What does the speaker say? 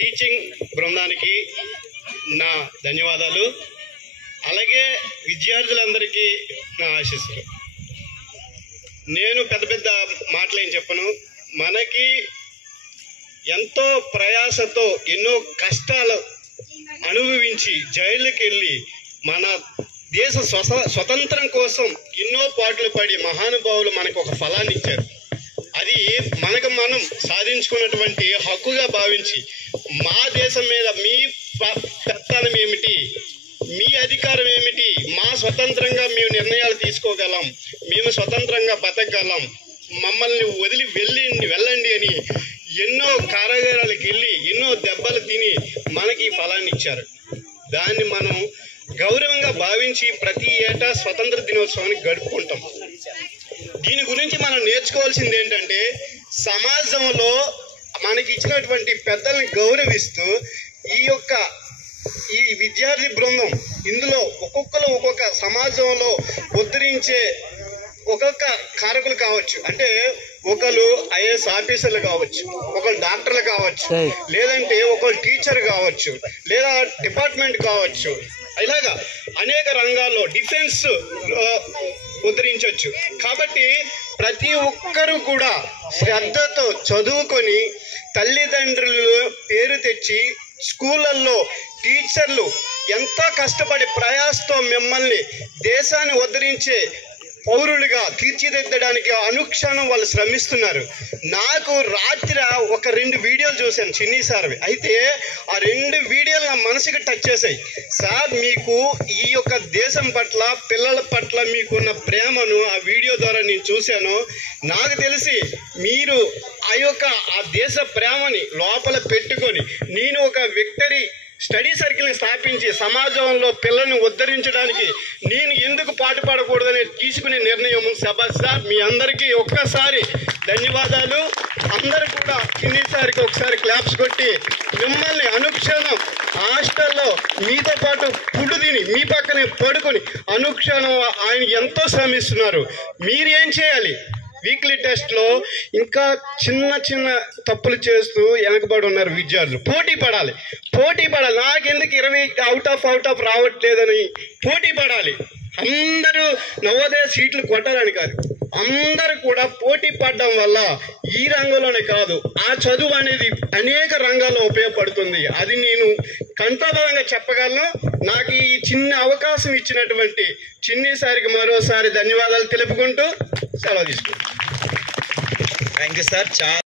Teaching బృందానికి నా ధన్యవాదాలు. అలాగే విద్యార్థులందరికీ నా ఆశీస్సులు. నేను పెద్ద పెద్ద మాటలేం చెప్పను. మనకి ఎంతో ప్రయాసతో ఎన్నో కష్టాలు అనుభవించి జైలుకి వెళ్ళి మన దేశ స్వతంత్రం కోసం ఎన్నో పాటలు పడి మహానుభావులు మనకు ఒక ఫలాన్ని ఇచ్చారు. అది మనకు మనం సాధించుకున్నటువంటి హక్కుగా భావించి మా దేశం మీద మీ పెత్తనం ఏమిటి, మీ అధికారం ఏమిటి, మా స్వతంత్రంగా మేము నిర్ణయాలు తీసుకోగలం, మేము స్వతంత్రంగా బతకగలం, మమ్మల్ని వదిలి వెళ్ళండి అని ఎన్నో కారాగారాలకు వెళ్ళి ఎన్నో దెబ్బలు తిని మనకి ఈ ఫలాన్ని ఇచ్చారు. దాన్ని మనం గౌరవంగా భావించి ప్రతి ఏటా స్వతంత్ర దినోత్సవాన్ని గడుపుకుంటాం. దీని గురించి మనం నేర్చుకోవాల్సింది ఏంటంటే, సమాజంలో మనకి ఇచ్చినటువంటి పెద్దల్ని గౌరవిస్తూ ఈ విద్యార్థి బృందం ఇందులో ఒక్కొక్కరు ఒక్కొక్క సమాజంలో ఉద్ధరించే ఒక్కొక్క కారకులు కావచ్చు. అంటే ఒకళ్ళు ఐఏఎస్ ఆఫీసర్లు కావచ్చు, ఒకళ్ళు డాక్టర్లు కావచ్చు, లేదంటే ఒకళ్ళు టీచర్ కావచ్చు, లేదా డిపార్ట్మెంట్ కావచ్చు. ఇలాగా అనేక రంగాల్లో డిఫెన్స్ ఉద్ధరించవచ్చు. కాబట్టి ప్రతి ఒక్కరూ కూడా శ్రద్ధతో చదువుకొని తల్లిదండ్రులు పేరు తెచ్చి స్కూళ్ళల్లో టీచర్లు ఎంతో కష్టపడి ప్రయాసతో మిమ్మల్ని దేశాన్ని ఉద్ధరించే పౌరులుగా తీర్చిదిద్దడానికి అనుక్షణం వాళ్ళు శ్రమిస్తున్నారు. నాకు రాత్రి ఒక 2 వీడియోలు చూశాను చిన్ని సార్వి. అయితే ఆ 2 వీడియోలు నా మనసుకి టచ్ చేశాయి. సార్, మీకు ఈ యొక్క దేశం పట్ల పిల్లల పట్ల మీకున్న ప్రేమను ఆ వీడియో ద్వారా నేను చూశాను. నాకు తెలిసి మీరు ఆ దేశ ప్రేమని లోపల పెట్టుకొని నేను ఒక విక్టరీ స్టడీ సర్కిల్ని స్థాపించి సమాజంలో పిల్లల్ని ఉద్ధరించడానికి నేను ఎందుకు పాటుపడకూడదని తీసుకునే నిర్ణయం. శభాష్ సార్, మీ అందరికీ ఒక్కసారి ధన్యవాదాలు. అందరూ కూడా చిన్ని సార్కి ఒకసారి క్లాప్స్ కొట్టి మిమ్మల్ని అనుక్షణం హాస్టల్లో మీతో పాటు ఫుడ్ తిని మీ పక్కనే పడుకొని అనుక్షణం ఆయన ఎంతో శ్రమిస్తున్నారు. మీరేం చేయాలి? వీక్లీ టెస్ట్లో ఇంకా చిన్న తప్పులు చేస్తూ వెనకబడి ఉన్నారు విద్యార్థులు. పోటీ పడాలి. నాకెందుకు 20 అవుట్ ఆఫ్ రావట్లేదని పోటీ పడాలి. అందరూ నవోదయ సీట్లు కొట్టాలని కాదు, అందరూ కూడా పోటీ పడడం వల్ల ఈ రంగంలోనే కాదు, ఆ చదువు అనేది అనేక రంగాల్లో ఉపయోగపడుతుంది. అది నేను కంఠబలంగా చెప్పగలను. నాకు ఈ చిన్న అవకాశం ఇచ్చినటువంటి చిన్ని సారికి మరోసారి ధన్యవాదాలు తెలుపుకుంటూ సెలవు తీసుకుంటాను. Thank you sir.